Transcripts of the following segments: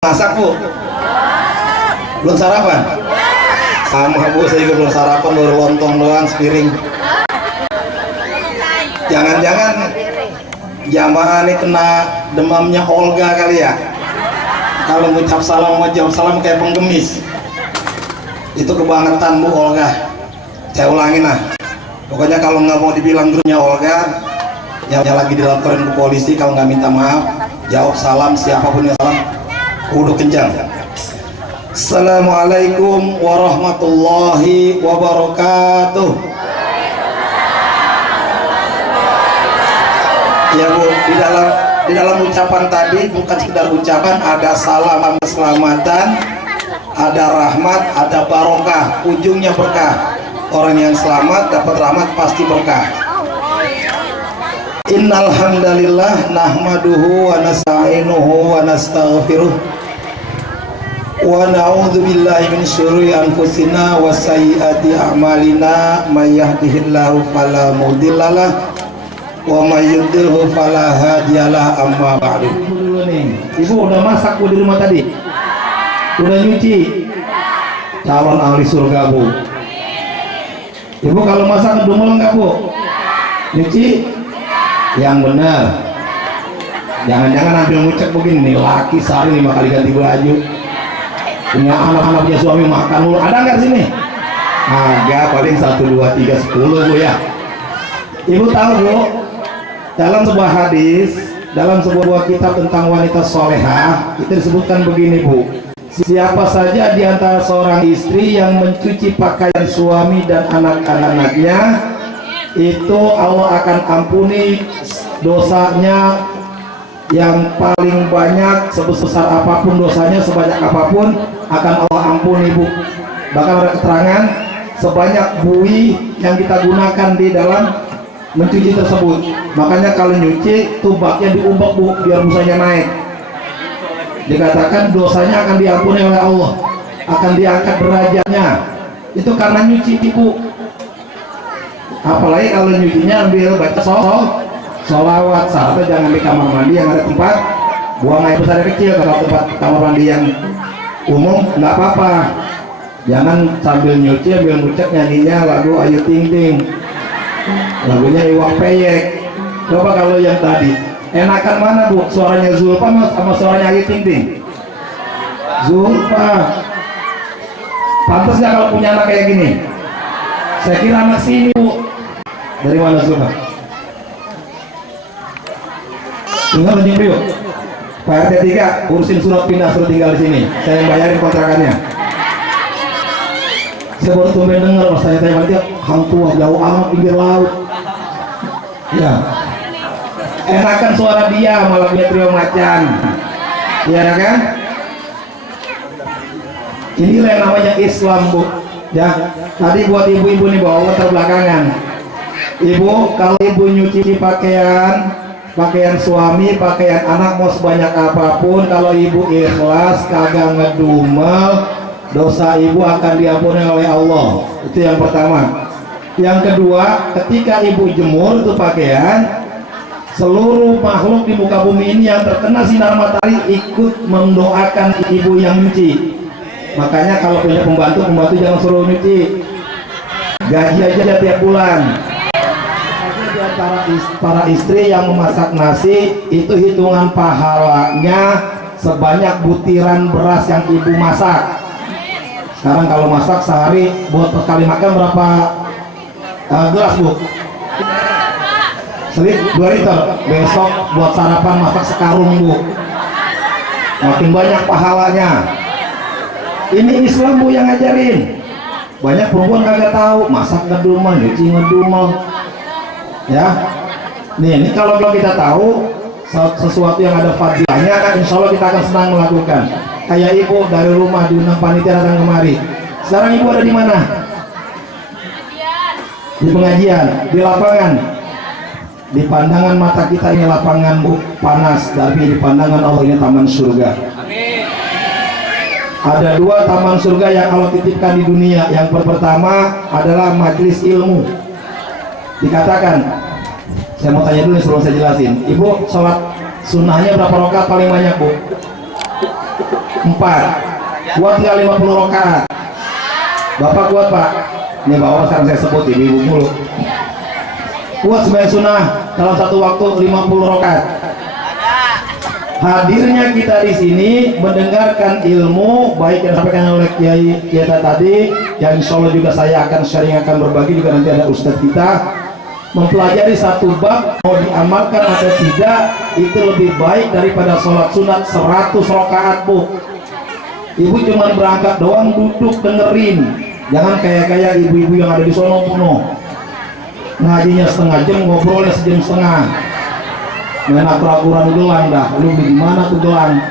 Masak bu? Belum sarapan? Sama bu, saya juga belum sarapan, baru lontong doang sepiring. Jangan-jangan jamaah ini kena demamnya Olga kali ya? Kalau ngucap salam mau jawab salam kayak penggemis. Itu kebangetan bu Olga. Saya ulangin lah. Pokoknya kalau nggak mau dibilang gurunya Olga, yang lagi dilaporin ke polisi, kalau nggak minta maaf, jawab salam siapapun yang salam. Udah kencang. Assalamualaikum warahmatullahi wabarakatuh. Ya bu, di dalam ucapan tadi bukan sekedar ucapan, ada salam keselamatan, ada rahmat, ada barokah, ujungnya berkah. Orang yang selamat dapat rahmat pasti berkah. Innal hamdalillah nahmaduhu wa nasta'inuhu wa nastaghfiruh wa na'udzu billahi min syururi anfusina wa sayyiati a'malina may yahdihillahu fala mudhillalah wa may yudhlilhu fala hadiyalah. Amma ba'du. Dulu nih, ibu udah masak bu di rumah tadi? Udah nyuci? Calon ahli surga bu. Ibu kalau masak ngedumel enggak bu? Nyuci? Yang benar. Jangan-jangan ambil ngucek begini nih, laki sehari 5 kali ganti baju, punya anak-anaknya suami makan mulu. Ada nggak sini? Agak paling 1, 2, 3, 10 bu ya. Ibu tahu bu, dalam sebuah hadis, dalam sebuah kitab tentang wanita solehah, itu disebutkan begini bu, siapa saja di antara seorang istri yang mencuci pakaian suami dan anak-anaknya, itu Allah akan ampuni dosanya yang paling banyak, sebesar apapun dosanya, sebanyak apapun akan Allah ampuni bu. Bahkan ada keterangan sebanyak buih yang kita gunakan di dalam mencuci tersebut. Makanya kalau nyuci tubaknya diumbak bu, biar busanya naik. Dikatakan dosanya akan diampuni oleh Allah, akan diangkat derajatnya. Itu karena nyuci ibu. Apalagi kalau nyucinya ambil baca sholawat, sahabat jangan di kamar mandi yang ada tempat buang air besar kecil. Kalau tempat kamar mandi yang umum nggak apa-apa, jangan sambil nyuci ambil ngucap nyanyinya lagu Ayu Ting Ting, lagunya Iwak Peyek. Coba kalau yang tadi enakan mana bu, suaranya Zulfa sama suaranya Ayu Ting Ting? Zulfa. Pantas nggak kalau punya anak kayak gini? Saya kira anak sini bu. Dari mana Zulfa? Tinggal di Jimbrio. Pak RT 3 urusin surat pindah, suruh tinggal di sini. Saya yang bayarin kontrakannya. Saya baru tumben dengar pas saya tanya dia, hang tua jauh amat pinggir laut. Ya. Enakan suara dia malah dia trio macan. Iya kan? Inilah yang namanya Islam bu. Ya. Tadi buat ibu-ibu nih bawa terbelakangan. Ibu, kalau ibu nyuci pakaian suami, pakaian anak mau sebanyak apapun, kalau ibu ikhlas, kagak ngedumel, dosa ibu akan diampuni oleh Allah. Itu yang pertama. Yang kedua, ketika ibu jemur itu pakaian, seluruh makhluk di muka bumi ini yang terkena sinar matahari ikut mendoakan ibu yang nyuci. Makanya kalau punya pembantu jangan suruh nyuci, gaji aja tiap bulan. Para istri yang memasak nasi itu hitungan pahalanya sebanyak butiran beras yang ibu masak. Sekarang kalau masak sehari buat sekali makan berapa gelas bu? 2 liter. Besok buat sarapan masak sekarung bu. Makin banyak pahalanya. Ini Islam bu yang ngajarin. Banyak perempuan kagak tahu masak ngedumel, nyuci ngedumel. Ya, ini kalau kita tahu sesuatu yang ada fadilahnya kan, insya Allah kita akan senang melakukan. Kayak ibu dari rumah diundang panitia datang kemari. Sekarang ibu ada di mana? Di pengajian, di lapangan. Di pandangan mata kita ini lapangan bu, panas, tapi di pandangan Allah ini taman surga. Ada 2 taman surga yang Allah titipkan di dunia. Yang pertama adalah majelis ilmu. Dikatakan, saya mau tanya dulu nih sebelum saya jelasin. Ibu sholat sunnahnya berapa rakaat paling banyak bu? 4. Kuat nggak 50 rakaat? Bapak kuat Pak? Ini Bapak sekarang saya sebut ibu-ibu mulu. Kuat sembahyang sunnah dalam satu waktu 50 rakaat? Hadirnya kita di sini mendengarkan ilmu baik yang disampaikan oleh Kiai kita tadi, yang insya Allah juga saya akan sharing, akan berbagi juga, nanti ada ustadz kita mempelajari satu bab mau diamalkan atau tidak, itu lebih baik daripada sholat sunat 100 rakaat Bu. Ibu cuma berangkat doang, duduk dengerin, jangan kayak ibu-ibu yang ada di sono penuh ngajinya setengah jam, ngobrolnya sejam setengah. Enak keraguan gelang dah, lu di mana tuh gelang?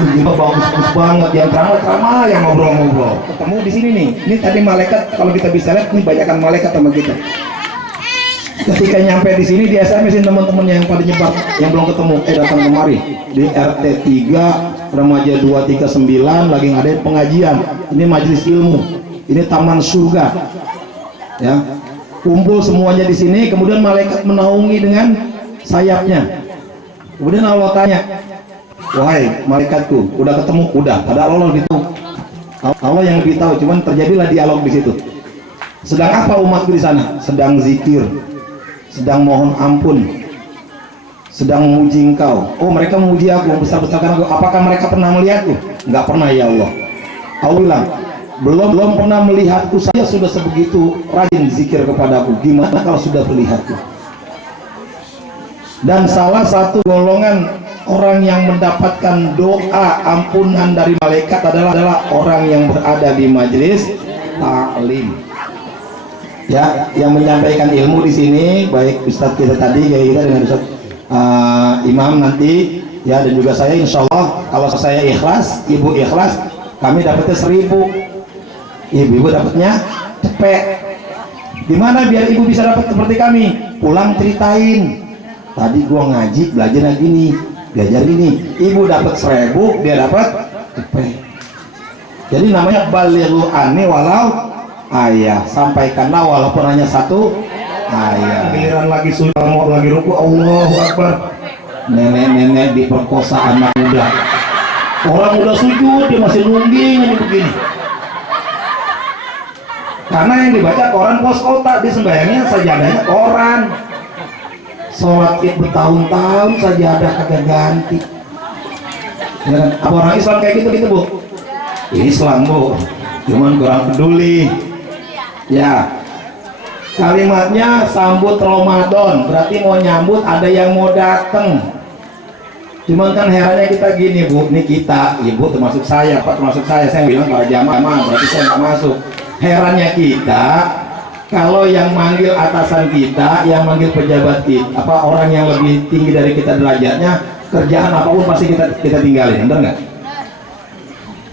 Juga bagus banget, yang ceramah yang ngobrol-ngobrol. Ketemu di sini nih, ini tadi malaikat, kalau kita bisa lihat, ini banyakan malaikat sama kita. Ketika nyampe di sini, dia SMS-in teman-temannya yang pada nyebar, yang belum ketemu, datang kemari di RT 3 Remaja 239 lagi ngadain pengajian. Ini majelis ilmu, ini taman surga, ya. Kumpul semuanya di sini, kemudian malaikat menaungi dengan sayapnya. Kemudian Allah tanya, wahai malaikatku, udah ketemu? Udah. Padahal Allah lebih tahu. Allah yang lebih tahu. Cuman terjadilah dialog di situ. Sedang apa umatku di sana? Sedang zikir, sedang mohon ampun, sedang memuji Engkau. Oh, mereka memuji aku, besar-besarkan aku. Apakah mereka pernah melihatku? Enggak pernah ya Allah. Allah bilang, belum pernah melihatku. Saya sudah sebegitu rajin zikir kepadaku. Gimana kalau sudah melihatku? Dan salah satu golongan orang yang mendapatkan doa ampunan dari malaikat adalah orang yang berada di majelis taklim. Ya, yang menyampaikan ilmu di sini baik Ustadz kita tadi, kayak kita dengan Ustadz Imam nanti, ya, dan juga saya, insya Allah kalau saya ikhlas, ibu ikhlas, kami dapatnya 1000, ibu dapatnya cepet. Gimana biar ibu bisa dapat seperti kami? Pulang ceritain, tadi gua ngaji belajar gini, belajar gini. Ibu dapat 1000, dia dapat cepet. Jadi namanya balighu anni walau ayah, sampaikanlah walaupun hanya satu ayat. Giliran lagi sudah mau lagi ruku, Allahu Akbar, nenek-nenek diperkosa anak muda. Orang udah sujud dia masih nungging begini. Karena yang dibaca koran pos kota, di sembahyangnya sajadahnya koran. Sholat id bertahun-tahun sajadah kagak ganti. Ya kan? Apa orang Islam kayak gitu Bu? Islam Bu, cuman kurang peduli. Ya, kalimatnya sambut Ramadan, berarti mau nyambut ada yang mau datang. Cuman kan herannya kita gini Bu, ini kita, ibu termasuk saya, Pak termasuk saya bilang kalau jamaah berarti saya nggak masuk. Herannya kita, kalau yang manggil atasan kita, yang manggil pejabat kita, apa orang yang lebih tinggi dari kita derajatnya, kerjaan apapun pasti kita tinggalin, bener nggak?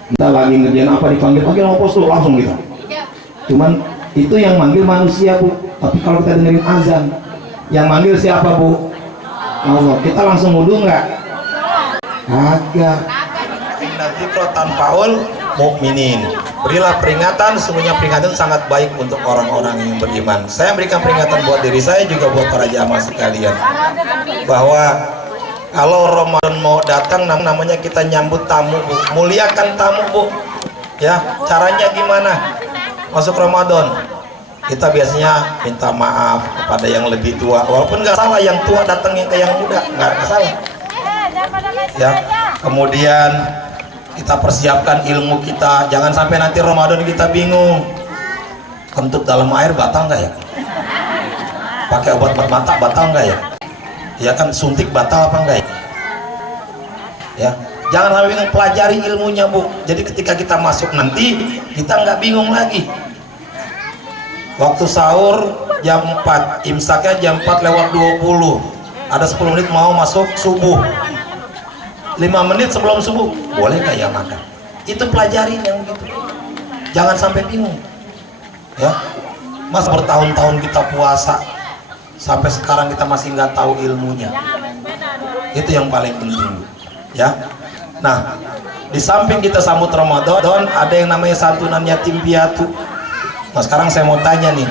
Kita lagi ngerjain apa dipanggil mau postur langsung kita. Cuman itu yang manggil manusia Bu, tapi kalau kita dengerin azan, yang manggil siapa Bu? Allah. Kita langsung wudu nggak? Kagak. Nanti tanpaul mukminin. Berilah peringatan, semuanya peringatan sangat baik untuk orang-orang yang beriman. Saya berikan peringatan buat diri saya juga buat para jamaah sekalian, bahwa kalau Ramadan mau datang, namanya kita nyambut tamu Bu, muliakan tamu Bu. Ya, caranya gimana? Masuk Ramadan kita biasanya minta maaf kepada yang lebih tua, walaupun nggak salah yang tua datang yang ke yang muda, nggak salah ya. Kemudian kita persiapkan ilmu kita, jangan sampai nanti Ramadan kita bingung, kentut dalam air batal nggak ya, pakai obat mata batal nggak ya, ya kan, suntik batal apa enggak ya. Jangan sampai bingung, pelajari ilmunya Bu. Jadi ketika kita masuk nanti kita nggak bingung lagi. Waktu sahur jam 4, imsaknya jam 4:20, ada 10 menit mau masuk subuh, 5 menit sebelum subuh boleh nggak ya makan? Itu pelajari yang gitu, jangan sampai bingung ya. Mas bertahun-tahun kita puasa, sampai sekarang kita masih nggak tahu ilmunya. Itu yang paling penting ya. Nah, di samping kita sambut Ramadan, ada yang namanya santunan yatim piatu. Nah, sekarang saya mau tanya nih,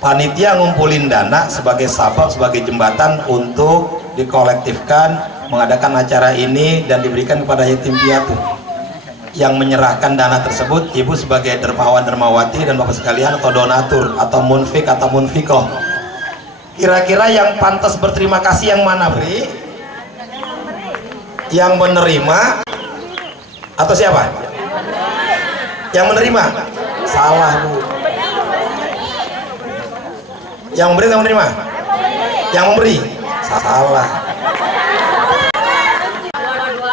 panitia ngumpulin dana sebagai sabab, sebagai jembatan untuk dikolektifkan mengadakan acara ini dan diberikan kepada yatim piatu. Yang menyerahkan dana tersebut ibu sebagai dermawan dermawati dan bapak sekalian atau donatur atau munfik atau munfikoh. Kira-kira yang pantas berterima kasih yang mana, Bri? Yang menerima atau siapa? Yang menerima? Salah, Bu. Yang memberi atau menerima? Yang memberi? Salah.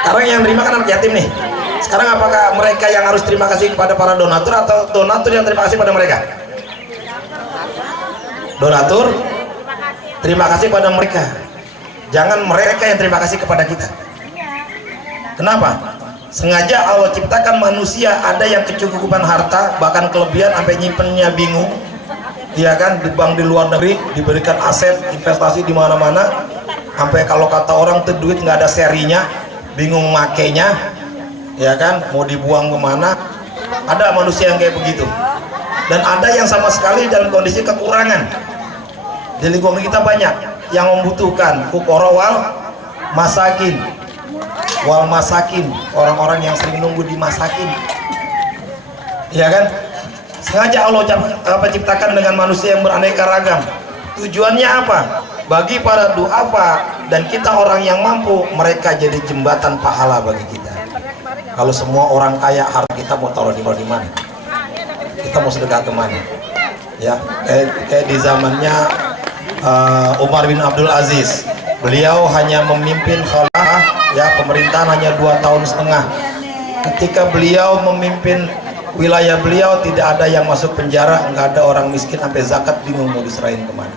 Karena yang menerima kan anak yatim nih. Sekarang apakah mereka yang harus terima kasih kepada para donatur atau donatur yang terima kasih pada mereka? Donatur terima kasih pada mereka. Jangan mereka yang terima kasih kepada kita. Kenapa? Sengaja Allah ciptakan manusia ada yang kecukupan harta bahkan kelebihan sampai nyimpennya bingung. Iya kan, di bank di luar negeri diberikan aset investasi di mana-mana sampai kalau kata orang tuh duit nggak ada serinya, bingung makainya, ya kan, mau dibuang kemana. Ada manusia yang kayak begitu dan ada yang sama sekali dalam kondisi kekurangan. Di lingkungan kita banyak yang membutuhkan fuqara wal masakin, orang-orang yang sering nunggu di masakin, ya kan. Sengaja Allah ciptakan dengan manusia yang beraneka ragam. Tujuannya apa? Bagi para duafa dan kita orang yang mampu, mereka jadi jembatan pahala bagi kita. Kalau semua orang kaya, harta kita mau taruh di mana? Kita mau sedekah kemana? Ya, kayak di zamannya Umar bin Abdul Aziz. Beliau hanya memimpin khalifah, ya, pemerintahan hanya 2,5 tahun. Ketika beliau memimpin wilayah beliau, tidak ada yang masuk penjara, nggak ada orang miskin sampai zakat bingung mau diserahin kemana.